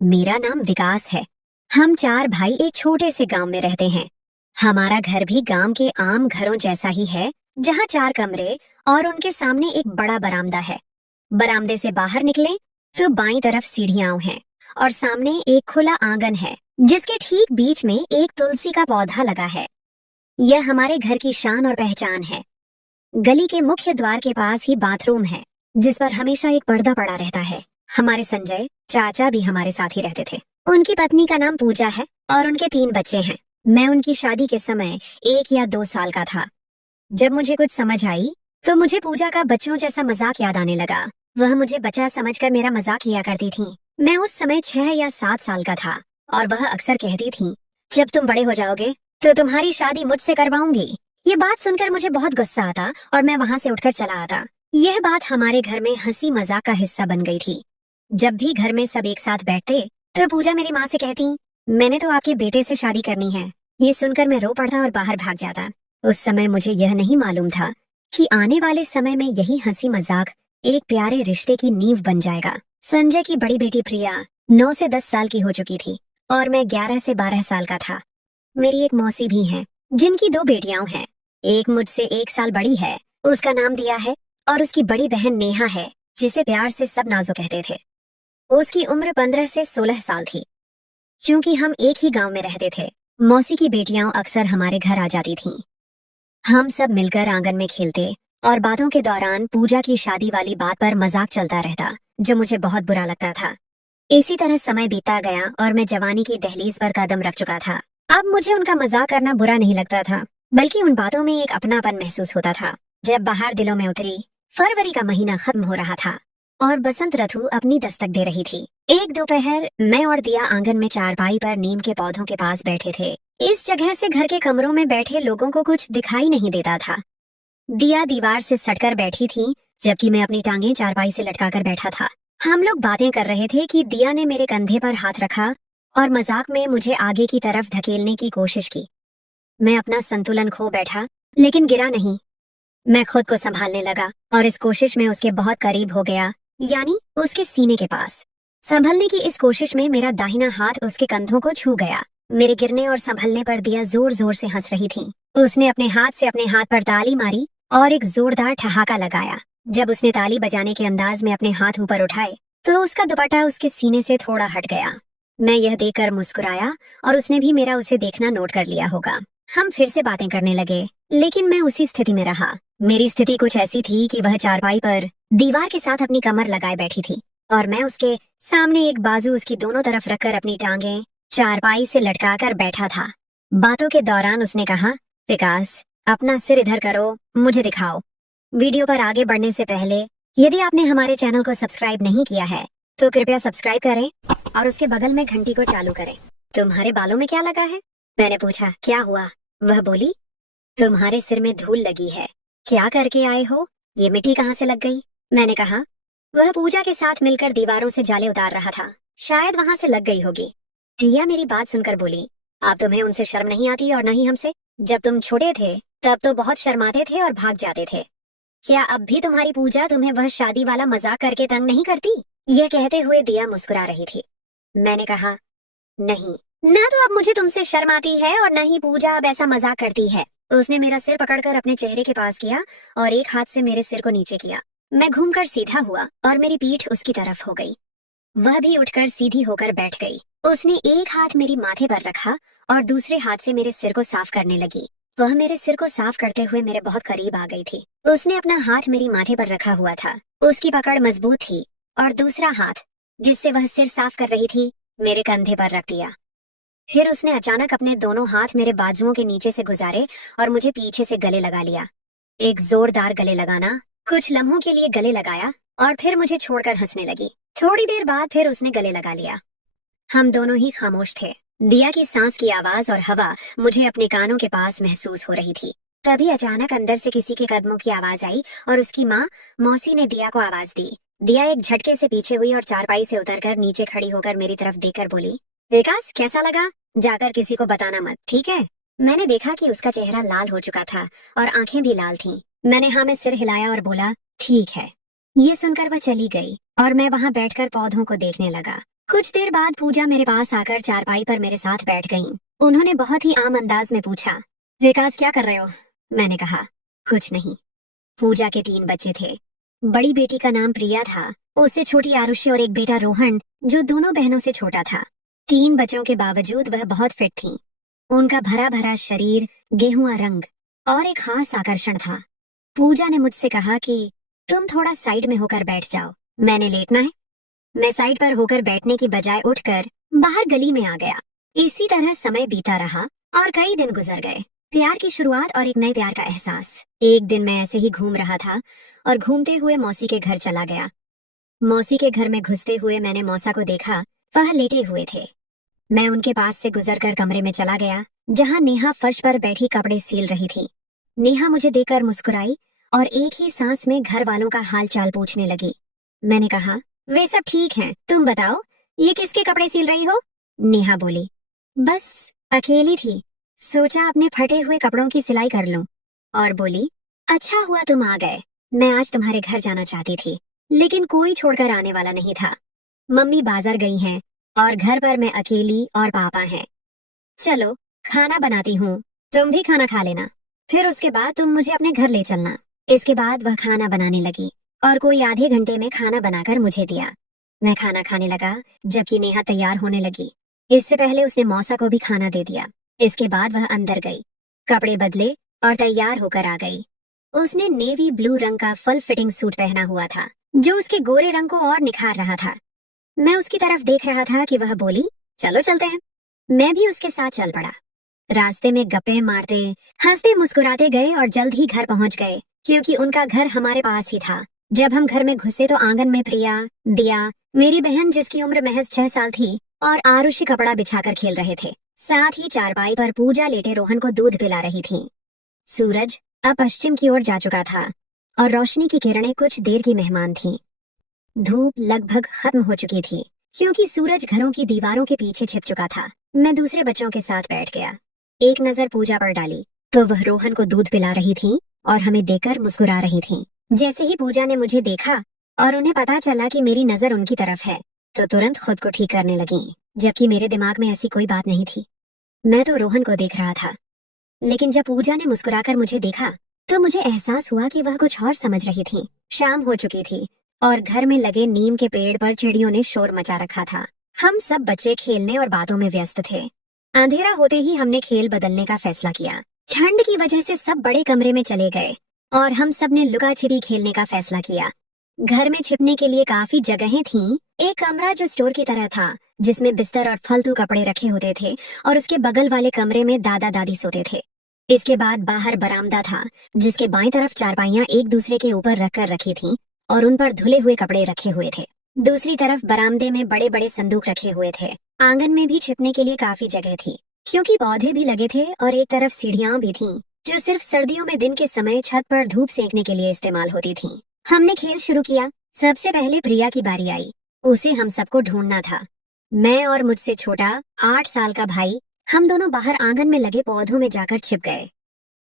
मेरा नाम विकास है। हम चार भाई एक छोटे से गांव में रहते हैं। हमारा घर भी गांव के आम घरों जैसा ही है, जहां चार कमरे और उनके सामने एक बड़ा बरामदा है। बरामदे से बाहर निकले तो बाईं तरफ सीढ़ियां हैं और सामने एक खुला आंगन है, जिसके ठीक बीच में एक तुलसी का पौधा लगा है। यह हमारे घर की शान और पहचान है। गली के मुख्य द्वार के पास ही बाथरूम है, जिस पर हमेशा एक पर्दा पड़ा रहता है। हमारे संजय चाचा भी हमारे साथ ही रहते थे। उनकी पत्नी का नाम पूजा है और उनके 3 बच्चे हैं। मैं उनकी शादी के समय 1 या 2 साल का था। जब मुझे कुछ समझ आई तो मुझे पूजा का बच्चों जैसा मजाक याद आने लगा। वह मुझे बच्चा समझकर मेरा मजाक किया करती थी। मैं उस समय 6 या 7 साल का था और वह अक्सर कहती थी, जब तुम बड़े हो जाओगे तो तुम्हारी शादी मुझसे करवाऊंगी। ये बात सुनकर मुझे बहुत गुस्सा आता और मैं वहां से उठकर चला आता। यह बात हमारे घर में हंसी मजाक का हिस्सा बन गई थी। जब भी घर में सब एक साथ बैठते तो पूजा मेरी माँ से कहती, मैंने तो आपके बेटे से शादी करनी है। ये सुनकर मैं रो पड़ता और बाहर भाग जाता। उस समय मुझे यह नहीं मालूम था कि आने वाले समय में यही हंसी मजाक एक प्यारे रिश्ते की नींव बन जाएगा। संजय की बड़ी बेटी प्रिया 9 से 10 साल की हो चुकी थी और मैं 11 से 12 साल का था। मेरी एक मौसी भी है, जिनकी 2 बेटियां हैं। एक मुझसे 1 साल बड़ी है, उसका नाम दिया है, और उसकी बड़ी बहन नेहा है, जिसे प्यार से सब नाजो कहते थे। उसकी उम्र 15 से 16 साल थी। क्योंकि हम एक ही गांव में रहते थे, मौसी की बेटियां अक्सर हमारे घर आ जाती थीं। हम सब मिलकर आंगन में खेलते और बातों के दौरान पूजा की शादी वाली बात पर मजाक चलता रहता, जो मुझे बहुत बुरा लगता था। इसी तरह समय बीता गया और मैं जवानी की दहलीज पर कदम रख चुका था। अब मुझे उनका मजाक करना बुरा नहीं लगता था, बल्कि उन बातों में एक अपनापन महसूस होता था। जब बाहर दिलों में उतरी, फरवरी का महीना खत्म हो रहा था और बसंत ऋतु अपनी दस्तक दे रही थी। एक दोपहर मैं और दिया आंगन में चारपाई पर नीम के पौधों के पास बैठे थे। इस जगह से घर के कमरों में बैठे लोगों को कुछ दिखाई नहीं देता था। दिया दीवार से सटकर बैठी थी, जबकि मैं अपनी टांगें चारपाई से लटकाकर बैठा था। हम लोग बातें कर रहे थे कि दिया ने मेरे कंधे पर हाथ रखा और मजाक में मुझे आगे की तरफ धकेलने की कोशिश की। मैं अपना संतुलन खो बैठा, लेकिन गिरा नहीं। मैं खुद को संभालने लगा और इस कोशिश में उसके बहुत करीब हो गया, यानी उसके सीने के पास। संभलने की इस कोशिश में मेरा दाहिना हाथ उसके कंधों को छू गया। मेरे गिरने और संभलने पर दिया जोर जोर से हंस रही थी। उसने अपने हाथ से अपने हाथ पर ताली मारी और एक जोरदार ठहाका लगाया। जब उसने ताली बजाने के अंदाज में अपने हाथ ऊपर उठाए तो उसका दुपट्टा उसके सीने से थोड़ा हट गया। मैं यह देखकर मुस्कुराया और उसने भी मेरा उसे देखना नोट कर लिया होगा। हम फिर से बातें करने लगे, लेकिन मैं उसी स्थिति में रहा। मेरी स्थिति कुछ ऐसी थी कि वह चारपाई पर दीवार के साथ अपनी कमर लगाए बैठी थी और मैं उसके सामने एक बाजू उसकी दोनों तरफ रखकर अपनी टांगें चारपाई से लटकाकर बैठा था। बातों के दौरान उसने कहा, विकास, अपना सिर इधर करो, मुझे दिखाओ। वीडियो पर आगे बढ़ने से पहले यदि आपने हमारे चैनल को सब्सक्राइब नहीं किया है तो कृपया सब्सक्राइब करें और उसके बगल में घंटी को चालू करें। तुम्हारे बालों में क्या लगा है? मैंने पूछा। क्या हुआ? वह बोली, तुम्हारे सिर में धूल लगी है। क्या करके आए हो? ये मिट्टी कहाँ से लग गई? मैंने कहा। वह पूजा के साथ मिलकर दीवारों से जाले उतार रहा था, शायद वहां से लग गई होगी। दिया मेरी बात सुनकर बोली, अब तुम्हें उनसे शर्म नहीं आती और न ही हमसे? जब तुम छोटे थे तब तो बहुत शर्माते थे और भाग जाते थे। क्या अब भी तुम्हारी पूजा तुम्हें वह शादी वाला मजाक करके तंग नहीं करती? यह कहते हुए दिया मुस्कुरा रही थी। मैंने कहा, नहीं, न तो अब मुझे तुमसे शर्म आती है और न ही पूजा अब ऐसा मजाक करती है। उसने मेरा सिर पकड़कर अपने चेहरे के पास किया और एक हाथ से मेरे सिर को नीचे किया। मैं घूमकर सीधा हुआ और मेरी पीठ उसकी तरफ हो गई। वह भी उठकर सीधी होकर बैठ गई। उसने एक हाथ मेरी माथे पर रखा और दूसरे हाथ से मेरे सिर को साफ करने लगी। वह मेरे सिर को साफ करते हुए मेरे बहुत करीब आ गई थी। उसने अपना हाथ मेरी माथे पर रखा हुआ था। उसकी पकड़ मजबूत थी और दूसरा हाथ, जिससे वह सिर साफ कर रही थी, मेरे कंधे पर रख दिया। फिर उसने अचानक अपने दोनों हाथ मेरे बाजुओं के नीचे से गुजारे और मुझे पीछे से गले लगा लिया। एक जोरदार गले लगाना। कुछ लम्हों के लिए गले लगाया और फिर मुझे छोड़कर हंसने लगी। थोड़ी देर बाद फिर उसने गले लगा लिया। हम दोनों ही खामोश थे। दिया की सांस की आवाज और हवा मुझे अपने कानों के पास महसूस हो रही थी। तभी अचानक अंदर से किसी के कदमों की आवाज आई और उसकी माँ मौसी ने दिया को आवाज दी। दिया एक झटके से पीछे हुई और चारपाई से उतरकर नीचे खड़ी होकर मेरी तरफ देखकर बोली, विकास, कैसा लगा? जाकर किसी को बताना मत, ठीक है? मैंने देखा कि उसका चेहरा लाल हो चुका था और आंखें भी लाल थीं। मैंने हाँ में सिर हिलाया और बोला, ठीक है। ये सुनकर वह चली गई और मैं वहां बैठकर पौधों को देखने लगा। कुछ देर बाद पूजा मेरे पास आकर चारपाई पर मेरे साथ बैठ गईं। उन्होंने बहुत ही आम अंदाज में पूछा, विकास क्या कर रहे हो? मैंने कहा, कुछ नहीं। पूजा के 3 बच्चे थे। बड़ी बेटी का नाम प्रिया था, उससे छोटी आरुषि और एक बेटा रोहन जो दोनों बहनों से छोटा था। 3 बच्चों के बावजूद वह बहुत फिट थी। उनका भरा भरा शरीर, गेहुआ रंग और एक खास आकर्षण था। पूजा ने मुझसे कहा कि तुम थोड़ा साइड में होकर बैठ जाओ, मैंने लेटना है। मैं साइड पर होकर बैठने की बजाय उठकर बाहर गली में आ गया। इसी तरह समय बीता रहा और कई दिन गुजर गए। प्यार की शुरुआत और एक नए प्यार का एहसास। एक दिन मैं ऐसे ही घूम रहा था और घूमते हुए मौसी के घर चला गया। मौसी के घर में घुसते हुए मैंने मौसा को देखा, वह लेटे हुए थे। मैं उनके पास से गुजरकर कमरे में चला गया जहां नेहा फर्श पर बैठी कपड़े सील रही थी। नेहा मुझे देखकर मुस्कुराई और एक ही सांस में घर वालों का हाल चाल पूछने लगी। मैंने कहा, वे सब ठीक हैं, तुम बताओ ये किसके कपड़े सिल रही हो? नेहा बोली, बस अकेली थी, सोचा अपने फटे हुए कपड़ों की सिलाई कर लूं। और बोली, अच्छा हुआ तुम आ गए, मैं आज तुम्हारे घर जाना चाहती थी, लेकिन कोई छोड़कर आने वाला नहीं था। मम्मी बाजार गई हैं और घर पर मैं अकेली और पापा हैं। चलो खाना बनाती हूँ, तुम भी खाना खा लेना, फिर उसके बाद तुम मुझे अपने घर ले चलना। इसके बाद वह खाना बनाने लगी और कोई आधे घंटे में खाना बनाकर मुझे दिया। मैं खाना खाने लगा जबकि नेहा तैयार होने लगी। इससे पहले उसने मौसा को भी खाना दे दिया। इसके बाद वह अंदर गई, कपड़े बदले और तैयार होकर आ गई। उसने नेवी ब्लू रंग का फुल फिटिंग सूट पहना हुआ था जो उसके गोरे रंग को और निखार रहा था। मैं उसकी तरफ देख रहा था कि वह बोली, चलो चलते हैं। मैं भी उसके साथ चल पड़ा। रास्ते में गप्पे मारते हंसते मुस्कुराते गए और जल्द ही घर पहुंच गए क्योंकि उनका घर हमारे पास ही था। जब हम घर में घुसे तो आंगन में प्रिया, दिया, मेरी बहन जिसकी उम्र महज 6 साल थी और आरुषि कपड़ा बिछाकर खेल रहे थे। साथ ही चारपाई पर पूजा लेटे रोहन को दूध पिला रही थी। सूरज अब पश्चिम की ओर जा चुका था और रोशनी की किरणें कुछ देर की मेहमान थीं। धूप लगभग खत्म हो चुकी थी क्योंकि सूरज घरों की दीवारों के पीछे छिप चुका था। मैं दूसरे बच्चों के साथ बैठ गया। एक नजर पूजा पर डाली तो वह रोहन को दूध पिला रही थी और हमें देखकर मुस्कुरा रही थी। जैसे ही पूजा ने मुझे देखा और उन्हें पता चला कि मेरी नजर उनकी तरफ है तो तुरंत खुद को ठीक करने लगी, जबकि मेरे दिमाग में ऐसी कोई बात नहीं थी। मैं तो रोहन को देख रहा था। लेकिन जब पूजा ने मुस्कुराकर मुझे देखा तो मुझे एहसास हुआ कि वह कुछ और समझ रही थी। शाम हो चुकी थी और घर में लगे नीम के पेड़ पर चिड़ियों ने शोर मचा रखा था। हम सब बच्चे खेलने और बातों में व्यस्त थे। अंधेरा होते ही हमने खेल बदलने का फैसला किया। ठंड की वजह से सब बड़े कमरे में चले गए और हम सब ने लुका छिपी खेलने का फैसला किया। घर में छिपने के लिए काफी जगहें थीं। एक कमरा जो स्टोर की तरह था जिसमें बिस्तर और फालतू कपड़े रखे होते थे और उसके बगल वाले कमरे में दादा दादी सोते थे। इसके बाद बाहर बरामदा था जिसके बाईं तरफ चारपाइयां एक दूसरे के ऊपर रखकर रखी थीं और उन पर धुले हुए कपड़े रखे हुए थे। दूसरी तरफ बरामदे में बड़े बड़े संदूक रखे हुए थे। आंगन में भी छिपने के लिए काफी जगह थी क्योंकि पौधे भी लगे थे और एक तरफ सीढ़ियां भी थीं जो सिर्फ सर्दियों में दिन के समय छत पर धूप सेकने के लिए इस्तेमाल होती थीं। हमने खेल शुरू किया। सबसे पहले प्रिया की बारी आई। उसे हम सबको ढूंढना था। मैं और मुझसे छोटा 8 साल का भाई, हम दोनों बाहर आंगन में लगे पौधों में जाकर छिप गए।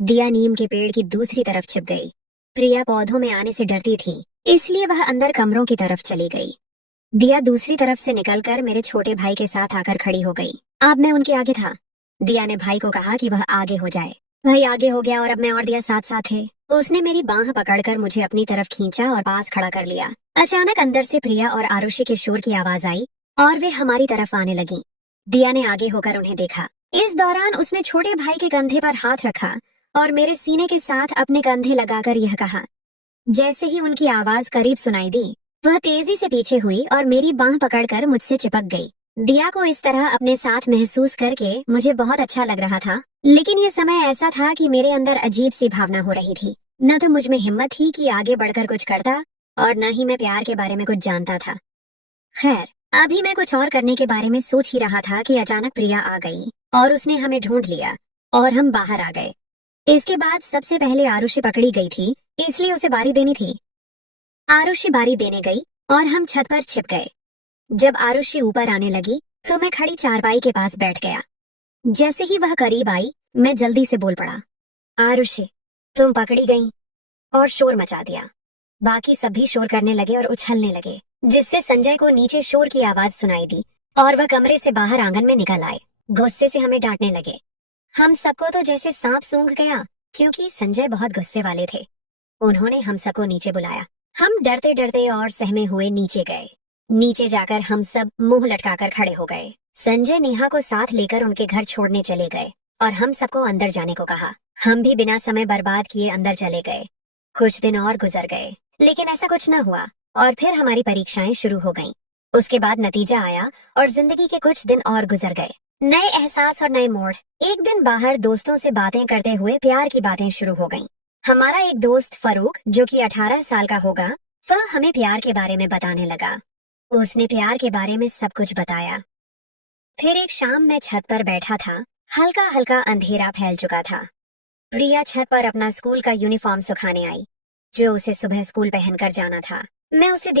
दिया नीम के पेड़ की दूसरी तरफ छिप गई। प्रिया पौधों में आने से डरती थी इसलिए वह अंदर कमरों की तरफ चली गई। दिया दूसरी तरफ से निकलकर मेरे छोटे भाई के साथ आकर खड़ी हो गई। अब मैं उनके आगे था। दिया ने भाई को कहा कि वह आगे हो जाए। भाई आगे हो गया और अब मैं और दिया साथ साथ थे। उसने मेरी बांह पकड़कर मुझे अपनी तरफ खींचा और पास खड़ा कर लिया। अचानक अंदर से प्रिया और आरुषि के शोर की आवाज आई और वे हमारी तरफ आने लगी। दिया ने आगे होकर उन्हें देखा। इस दौरान उसने छोटे भाई के कंधे पर हाथ रखा और मेरे सीने के साथ अपने कंधे लगाकर यह कहा। जैसे ही उनकी आवाज करीब सुनाई दी वह तेजी से पीछे हुई और मेरी बांह पकड़कर मुझसे चिपक गई। दिया को इस तरह अपने साथ महसूस करके मुझे बहुत अच्छा लग रहा था, लेकिन ये समय ऐसा था कि मेरे अंदर अजीब सी भावना हो रही थी। न तो मुझ में हिम्मत थी कि आगे बढ़कर कुछ करता और न ही मैं प्यार के बारे में कुछ जानता था। खैर, अभी मैं कुछ और करने के बारे में सोच ही रहा था कि अचानक प्रिया आ गई और उसने हमें ढूंढ लिया और हम बाहर आ गए। इसके बाद सबसे पहले आरुषि पकड़ी गई थी इसलिए उसे बारी देनी थी। आरुषि बारी देने गई और हम छत पर छिप गए। जब आरुषि ऊपर आने लगी तो मैं खड़ी चारपाई के पास बैठ गया। जैसे ही वह करीब आई मैं जल्दी से बोल पड़ा, आरुषि तुम पकड़ी गई, और शोर मचा दिया। बाकी सब भी शोर करने लगे और उछलने लगे जिससे संजय को नीचे शोर की आवाज सुनाई दी और वह कमरे से बाहर आंगन में निकल आए। गुस्से से हमें डांटने लगे। हम सबको तो जैसे सांप सूंघ गया, क्योंकि संजय बहुत गुस्से वाले थे। उन्होंने हम सबको नीचे बुलाया। हम डरते डरते और सहमे हुए नीचे गए। नीचे जाकर हम सब मुंह लटकाकर खड़े हो गए। संजय नेहा को साथ लेकर उनके घर छोड़ने चले गए और हम सबको अंदर जाने को कहा। हम भी बिना समय बर्बाद किए अंदर चले गए। कुछ दिन और गुजर गए, लेकिन ऐसा कुछ न हुआ और फिर हमारी परीक्षाएं शुरू हो गईं। उसके बाद नतीजा आया और जिंदगी के कुछ दिन और गुजर गए। नए एहसास और नए मोड़। एक दिन बाहर दोस्तों से बातें करते हुए प्यार की बातें शुरू हो गईं। हमारा एक दोस्त फरूक, जो कि 18 साल का होगा, वह हमें प्यार के बारे में बताने लगा। उसने प्यार के बारे में सब कुछ बताया। फिर एक शाम मैं छत पर बैठा था। हल्का हल्का अंधेरा फैल चुका था। प्रिया छत पर अपना स्कूल का यूनिफॉर्म सुखाने आई, जो उसे सुबह स्कूल पहनकर जाना था। मैं उसे